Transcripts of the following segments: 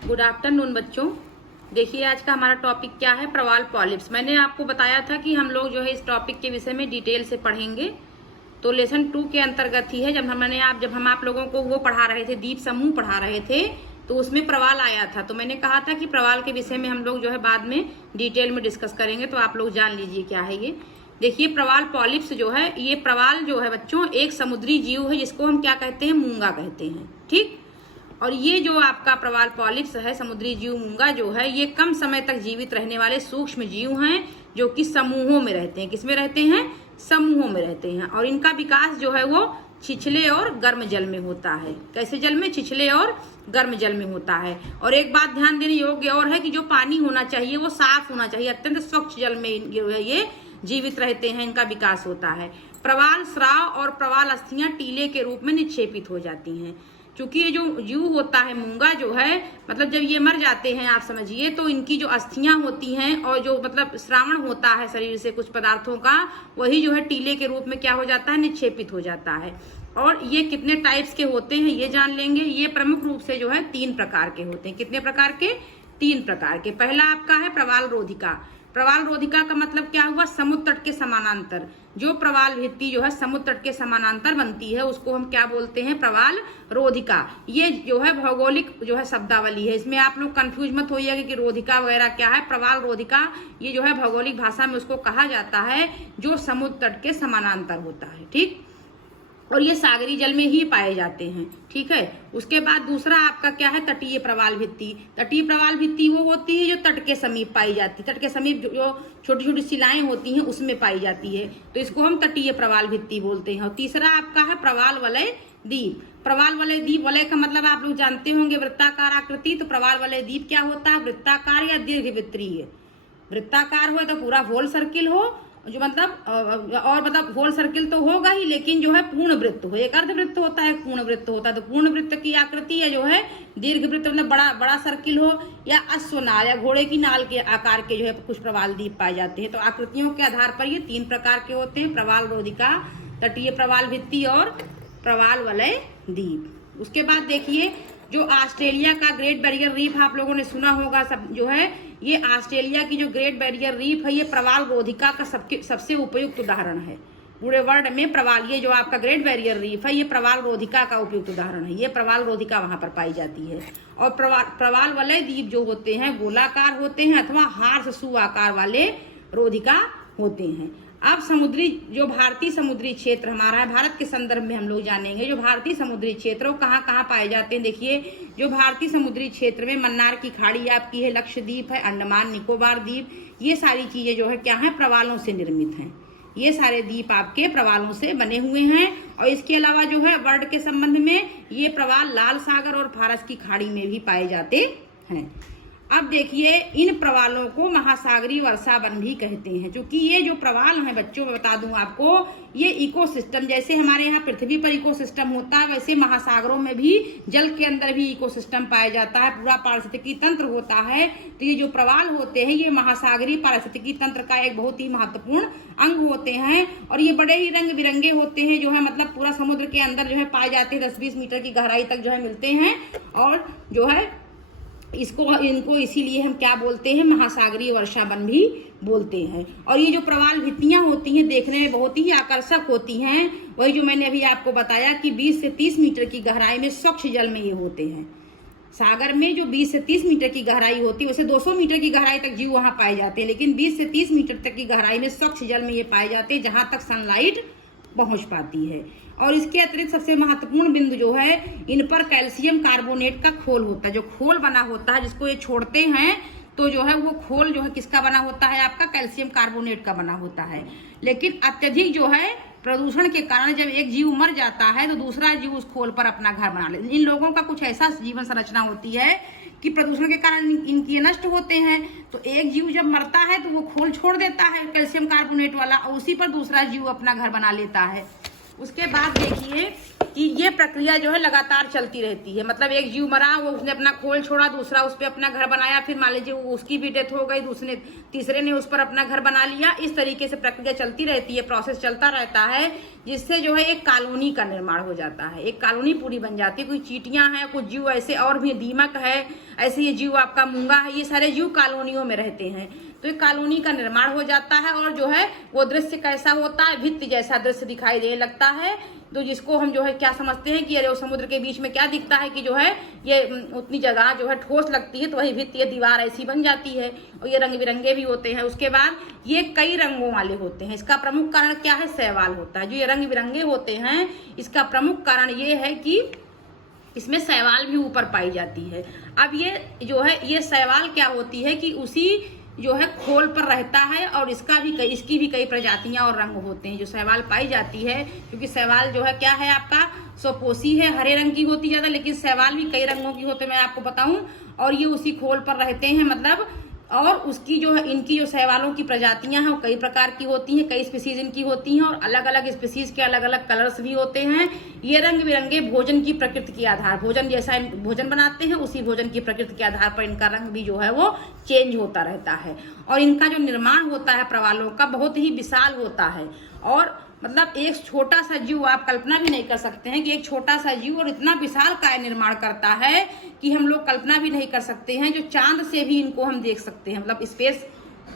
Good afternoon बच्चों। देखिए आज का हमारा टॉपिक क्या है, प्रवाल पॉलिप्स। मैंने आपको बताया था कि हम लोग जो है इस टॉपिक के विषय में डिटेल से पढ़ेंगे। तो लेसन 2 के अंतर्गत ही है। जब हम आप लोगों को वो पढ़ा रहे थे, द्वीप समूह पढ़ा रहे थे, तो उसमें प्रवाल आया था। तो मैंने कहा था कि प्रवाल के विषय में हम लोग जो है बाद में डिटेल में डिस्कस करेंगे। तो आप लोग जान लीजिए क्या है ये। देखिए प्रवाल पॉलिप्स जो है, ये प्रवाल जो है बच्चों एक समुद्री जीव है जिसको हम क्या कहते हैं, मूंगा कहते हैं। ठीक। और ये जो आपका प्रवाल पॉलिप्स है, समुद्री जीव मूंगा जो है, ये कम समय तक जीवित रहने वाले सूक्ष्म जीव हैं जो कि समूहों में रहते हैं। किसमें रहते हैं? समूहों में रहते हैं। और इनका विकास जो है वो छिछले और गर्म जल में होता है। कैसे जल में? छिछले और गर्म जल में होता है। और एक बात ध्यान देने योग्य और है कि जो पानी होना चाहिए वो साफ होना चाहिए। अत्यंत स्वच्छ जल में जो है ये जीवित रहते हैं, इनका विकास होता है। प्रवाल स्राव और प्रवाल अस्थियां टीले के रूप में निक्षेपित हो जाती हैं। क्योंकि ये जो जीव होता है मूंगा जो है, मतलब जब ये मर जाते हैं आप समझिए, तो इनकी जो अस्थियां होती हैं और जो मतलब श्रावण होता है शरीर से कुछ पदार्थों का, वही जो है टीले के रूप में क्या हो जाता है, निक्षेपित हो जाता है। और ये कितने टाइप्स के होते हैं ये जान लेंगे। ये प्रमुख रूप से जो है 3 प्रकार के होते हैं। कितने प्रकार के? 3 प्रकार के। पहला आपका है प्रवाल रोधिका। प्रवाल रोधिका का मतलब क्या हुआ? समुद्र तट के समानांतर। जो प्रवाल भित्ति जो है समुद्र तट के समानांतर बनती है उसको हम क्या बोलते हैं? प्रवाल रोधिका। ये जो है भौगोलिक जो है शब्दावली है, इसमें आप लोग कंफ्यूज मत होइएगा कि रोधिका वगैरह क्या है। प्रवाल रोधिका ये जो है भौगोलिक भाषा में उसको कहा जाता है जो समुद्र तट के समानांतर होता है। ठीक। और ये सागरी जल में ही पाए जाते हैं। ठीक है। उसके बाद दूसरा आपका क्या है? तटीय प्रवाल भित्ति। तटीय प्रवाल भित्ति वो होती है जो तट के समीप पाई जाती है। तट के समीप जो छोटी छोटी शिलाएं होती हैं उसमें पाई जाती है, तो इसको हम तटीय प्रवाल भित्ति बोलते हैं। और तीसरा आपका है प्रवाल वलय द्वीप। प्रवाल वलय द्वीप, वलय का मतलब आप लोग जानते होंगे वृत्ताकार आकृति। तो प्रवाल वलय द्वीप क्या होता है? वृत्ताकार या दीर्घवृत्तीय। वृत्ताकार हो तो पूरा होल सर्किल हो, जो मतलब और मतलब होल सर्किल तो होगा ही, लेकिन जो है पूर्ण वृत्त हो। एक अर्धवृत्त होता है, पूर्ण वृत्त होता है। तो पूर्ण वृत्त की आकृति या जो है दीर्घ वृत्त मतलब बड़ा बड़ा सर्किल हो, या अश्वनाल या घोड़े की नाल के आकार के जो है कुछ प्रवाल द्वीप पाए जाते हैं। तो आकृतियों के आधार पर ये 3 प्रकार के होते हैं, प्रवाल रोधिका, तटीय प्रवाल भित्ति और प्रवाल वलय द्वीप। उसके बाद देखिए जो ऑस्ट्रेलिया का ग्रेट बैरियर रीफ आप लोगों ने सुना होगा, सब जो है ये ऑस्ट्रेलिया की जो ग्रेट बैरियर रीफ है ये प्रवाल रोधिका का सबसे उपयुक्त उदाहरण है पूरे वर्ल्ड में। प्रवाल ये जो आपका ग्रेट बैरियर रीफ है ये प्रवाल रोधिका का उपयुक्त उदाहरण है। ये प्रवाल रोधिका वहां पर पाई जाती है। और प्रवाल वलय द्वीप जो होते हैं गोलाकार होते हैं अथवा हार से सु आकार वाले रोधिका होते हैं। अब समुद्री जो भारतीय समुद्री क्षेत्र हमारा है, भारत के संदर्भ में हम लोग जानेंगे जो भारतीय समुद्री क्षेत्र वो कहाँ कहाँ पाए जाते हैं। देखिए जो भारतीय समुद्री क्षेत्र में मन्नार की खाड़ी आपकी है, लक्षद्वीप है, अंडमान निकोबार द्वीप, ये सारी चीजें जो है क्या है, प्रवालों से निर्मित हैं। ये सारे द्वीप आपके प्रवालों से बने हुए हैं। और इसके अलावा जो है वर्ल्ड के संबंध में ये प्रवाल लाल सागर और फारस की खाड़ी में भी पाए जाते हैं। अब देखिए इन प्रवालों को महासागरीय वर्षावन भी कहते हैं। क्योंकि ये जो प्रवाल हैं बच्चों मैं बता दूं आपको, ये इकोसिस्टम जैसे हमारे यहाँ पृथ्वी पर इकोसिस्टम होता है वैसे महासागरों में भी जल के अंदर भी इकोसिस्टम पाया जाता है, पूरा पारिस्थितिकी तंत्र होता है। तो ये जो प्रवाल होते हैं ये महासागरीय पारिस्थितिकी तंत्र का एक बहुत ही महत्वपूर्ण अंग होते हैं। और ये बड़े ही रंग बिरंगे होते हैं, जो है मतलब पूरा समुद्र के अंदर जो है पाए जाते हैं, 10-20 मीटर की गहराई तक जो है मिलते हैं। और जो है इनको इसीलिए हम क्या बोलते हैं, महासागरीय वर्षावन भी बोलते हैं। और ये जो प्रवाल भित्तियां होती हैं देखने में बहुत ही आकर्षक होती हैं। वही जो मैंने अभी आपको बताया कि 20 से 30 मीटर की गहराई में स्वच्छ जल में ये होते हैं। सागर में जो 20 से 30 मीटर की गहराई होती है, वैसे 200 मीटर की गहराई तक जीव वहां पाए जाते हैं, लेकिन 20 से 30 मीटर तक की गहराई में स्वच्छ जल में ये पाए जाते हैं जहां तक सनलाइट पहुंच पाती है। और इसके अतिरिक्त सबसे महत्वपूर्ण बिंदु जो है, इन पर कैल्शियम कार्बोनेट का खोल होता है। जो खोल बना होता है जिसको ये छोड़ते हैं, तो जो है वो खोल जो है किसका बना होता है, आपका कैल्शियम कार्बोनेट का बना होता है। लेकिन अत्यधिक जो है प्रदूषण के कारण जब एक जीव मर जाता है तो दूसरा जीव उस खोल पर अपना घर बना लेता है। इन लोगों का कुछ ऐसा जीवन संरचना होती है कि प्रदूषण के कारण इनके नष्ट होते हैं। तो एक जीव जब मरता है तो वो खोल छोड़ देता है कैल्शियम कार्बोनेट वाला, और उसी पर दूसरा जीव अपना घर बना लेता है। उसके बाद देखिए कि ये प्रक्रिया जो है लगातार चलती रहती है। मतलब एक जीव मरा, वो उसने अपना खोल छोड़ा, दूसरा उस पर अपना घर बनाया, फिर मान लीजिए उसकी भी डेथ हो गई, दूसरे तीसरे ने उस पर अपना घर बना लिया। इस तरीके से प्रक्रिया चलती रहती है, प्रोसेस चलता रहता है। जिससे जो है एक कॉलोनी का निर्माण हो जाता है, एक कॉलोनी पूरी बन जाती है। कोई चींटियां हैं, कुछ जीव ऐसे और भी, दीमक है, ऐसे ये जीव आपका मूंगा है, ये सारे जीव कॉलोनियों में रहते हैं। तो एक कॉलोनी का निर्माण हो जाता है और जो है वो दृश्य कैसा होता है, भित्ति जैसा दृश्य दिखाई देने लगता है। तो जिसको हम जो है क्या समझते हैं कि अरे वो समुद्र के बीच में क्या दिखता है कि जो है ये उतनी जगह जो है ठोस लगती है, तो वही भित्ति, ये दीवार ऐसी बन जाती है। और ये रंग बिरंगे भी होते हैं। उसके बाद ये कई रंगों वाले होते हैं। इसका प्रमुख कारण क्या है, शैवाल होता है। जो ये रंग बिरंगे होते हैं, इसका प्रमुख कारण ये है कि इसमें शैवाल भी ऊपर पाई जाती है। अब ये जो है ये शैवाल क्या होती है कि उसी जो है खोल पर रहता है और इसकी भी कई प्रजातियां और रंग होते हैं जो शैवाल पाई जाती है। क्योंकि शैवाल जो है क्या है आपका स्वपोषी है, हरे रंग की होती ज्यादा, लेकिन शैवाल भी कई रंगों की होते हैं, मैं आपको बताऊं। और ये उसी खोल पर रहते हैं मतलब, और उसकी जो है इनकी जो शैवालों की प्रजातियां हैं वो कई प्रकार की होती हैं, कई स्पीसीज इनकी होती हैं और अलग अलग स्पीसीज के अलग अलग कलर्स भी होते हैं। ये रंग बिरंगे भोजन की प्रकृति के आधार, भोजन जैसा भोजन बनाते हैं उसी भोजन की प्रकृति के आधार पर इनका रंग भी जो है वो चेंज होता रहता है। और इनका जो निर्माण होता है प्रवालों का बहुत ही विशाल होता है। और मतलब एक छोटा सा जीव, आप कल्पना भी नहीं कर सकते हैं कि एक छोटा सा जीव और इतना विशाल काय निर्माण करता है कि हम लोग कल्पना भी नहीं कर सकते हैं। जो चांद से भी इनको हम देख सकते हैं, मतलब स्पेस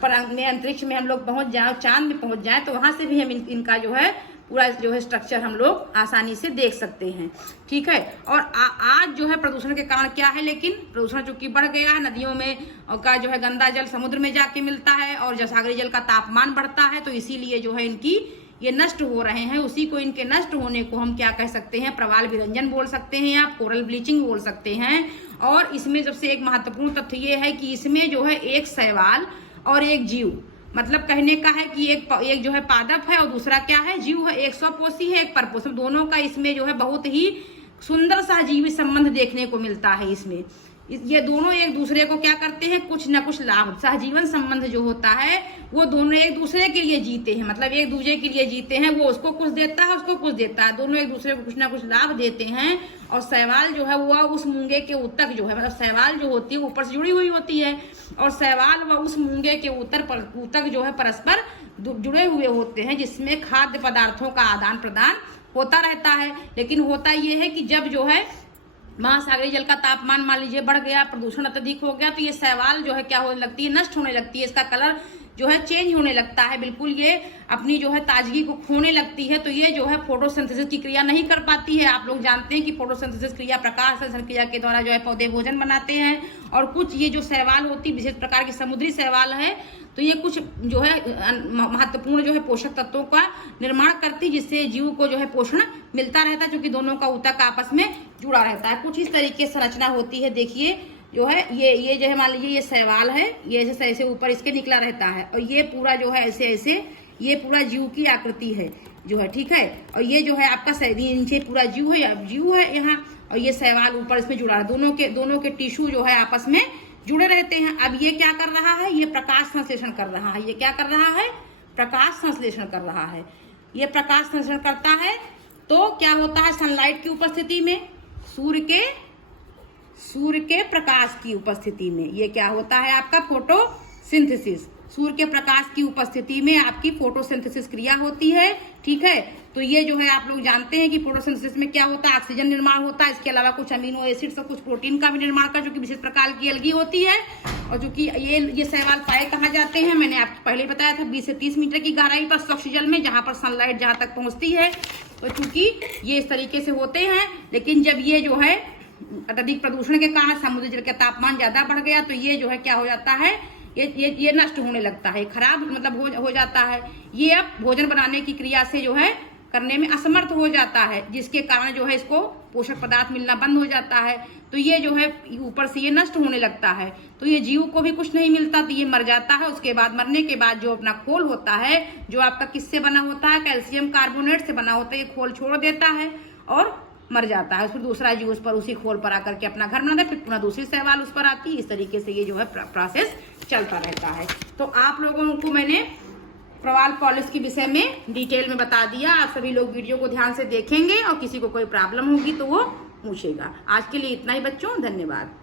पर में, अंतरिक्ष में हम लोग पहुंच जाए, चांद में पहुंच जाए, तो वहां से भी हम इनका जो है पूरा जो है स्ट्रक्चर हम लोग आसानी से देख सकते हैं। ठीक है। और आज जो है प्रदूषण के कारण क्या है, लेकिन प्रदूषण चूंकि बढ़ गया है, नदियों में का जो है गंदा जल समुद्र में जाके मिलता है और जो सागरीय जल का तापमान बढ़ता है, तो इसीलिए जो है इनकी ये नष्ट हो रहे हैं। उसी को, इनके नष्ट होने को हम क्या कह सकते हैं, प्रवाल विरंजन बोल सकते हैं, आप कोरल ब्लीचिंग बोल सकते हैं। और इसमें सबसे एक महत्वपूर्ण तथ्य ये है कि इसमें जो है एक शैवाल और एक जीव, मतलब कहने का है कि एक जो है पादप है और दूसरा क्या है, जीव है। एक स्वपोषी है, एक परपोषी, दोनों का इसमें जो है बहुत ही सुंदर सहजीवी संबंध देखने को मिलता है। इसमें ये दोनों एक दूसरे को क्या करते हैं, कुछ न कुछ लाभ, सहजीवन संबंध जो होता है वो दोनों एक दूसरे के लिए जीते हैं, मतलब एक दूसरे के लिए जीते हैं। वो उसको कुछ देता है, उसको कुछ देता है, दोनों एक दूसरे को कुछ ना कुछ लाभ देते हैं। और शैवाल जो है वो उस मूंगे के ऊतक जो है, मतलब शैवाल जो होती है ऊपर से जुड़ी हुई होती है और शैवाल व उस मूंगे के ऊतक जो है परस्पर जुड़े हुए होते हैं, जिसमें खाद्य पदार्थों का आदान प्रदान होता रहता है। लेकिन होता ये है कि जब जो है महासागरीय जल का तापमान मान लीजिए बढ़ गया, प्रदूषण अत्यधिक हो गया, तो ये शैवाल जो है क्या होने लगती है, नष्ट होने लगती है। इसका कलर जो है चेंज होने लगता है, बिल्कुल ये अपनी जो है ताजगी को खोने लगती है। तो ये जो है फोटोसिंथेसिस की क्रिया नहीं कर पाती है। आप लोग जानते हैं कि फोटोसिंथेसिस क्रिया प्रकाश संश्लेषण क्रिया के द्वारा जो है पौधे भोजन बनाते हैं। और कुछ ये जो शैवाल होती है विशेष प्रकार की समुद्री शैवाल है, तो ये कुछ जो है महत्वपूर्ण जो है पोषक तत्वों का निर्माण करती है, जिससे जीव को जो है पोषण मिलता रहता है, क्योंकि दोनों का ऊतक आपस में जुड़ा रहता है। कुछ इस तरीके से रचना होती है। देखिए जो है ये जो है मान लीजिए ये शैवाल है, ये ऐसे ऐसे ऊपर इसके निकला रहता है और ये पूरा जो है ऐसे ऐसे ये पूरा जीव की आकृति है जो है। ठीक है। और ये जो है आपका नीचे पूरा जीव है यहाँ, और ये शैवाल ऊपर इसमें जुड़ा है। दोनों के टिश्यू जो है आपस में जुड़े रहते हैं। अब ये क्या कर रहा है, ये प्रकाश संश्लेषण कर रहा है। ये क्या कर रहा है, प्रकाश संश्लेषण कर रहा है। ये प्रकाश संश्लेषण करता है तो क्या होता है, सनलाइट की उपस्थिति में, सूर्य के प्रकाश की उपस्थिति में ये क्या होता है आपका फोटोसिंथेसिस। सूर्य के प्रकाश की उपस्थिति में आपकी फोटोसिंथेसिस क्रिया होती है। ठीक है। तो ये जो है आप लोग जानते हैं कि फोटोसिंथेसिस में क्या होता है, ऑक्सीजन निर्माण होता है, इसके अलावा कुछ अमीनो एसिड्स और कुछ प्रोटीन का भी निर्माण कर, जो कि विशेष प्रकार की एल्गी होती है। और जो कि ये शैवाल पाए कहाँ जाते हैं, मैंने आपको पहले बताया था 20 से 30 मीटर की गहराई पर स्वच्छ जल में, जहां पर सनलाइट जहां तक पहुंचती है। तो चूंकि ये इस तरीके से होते हैं, लेकिन जब ये जो है अत्यधिक प्रदूषण के कारण समुद्री जल का तापमान ज्यादा बढ़ गया, तो ये जो है क्या हो जाता है, ये नष्ट होने लगता है, खराब मतलब हो जाता है। ये अब भोजन बनाने की क्रिया से जो है करने में असमर्थ हो जाता है, जिसके कारण जो है इसको पोषक पदार्थ मिलना बंद हो जाता है। तो ये जो है ऊपर से ये नष्ट होने लगता है, तो ये जीव को भी कुछ नहीं मिलता, तो ये मर जाता है। उसके बाद मरने के बाद जो अपना खोल होता है, जो आपका किससे बना होता है, कैल्शियम कार्बोनेट से बना होता है, ये खोल छोड़ देता है और मर जाता है। फिर दूसरा जीव उस पर उसी खोल पर आकर के अपना घर बनाता है, फिर पुनः दूसरी शैवाल उस पर आती है। इस तरीके से ये जो है प्रोसेस चलता रहता है। तो आप लोगों को मैंने प्रवाल पॉलिप्स के विषय में डिटेल में बता दिया। आप सभी लोग वीडियो को ध्यान से देखेंगे और किसी को कोई प्रॉब्लम होगी तो वो पूछेगा। आज के लिए इतना ही बच्चों, धन्यवाद।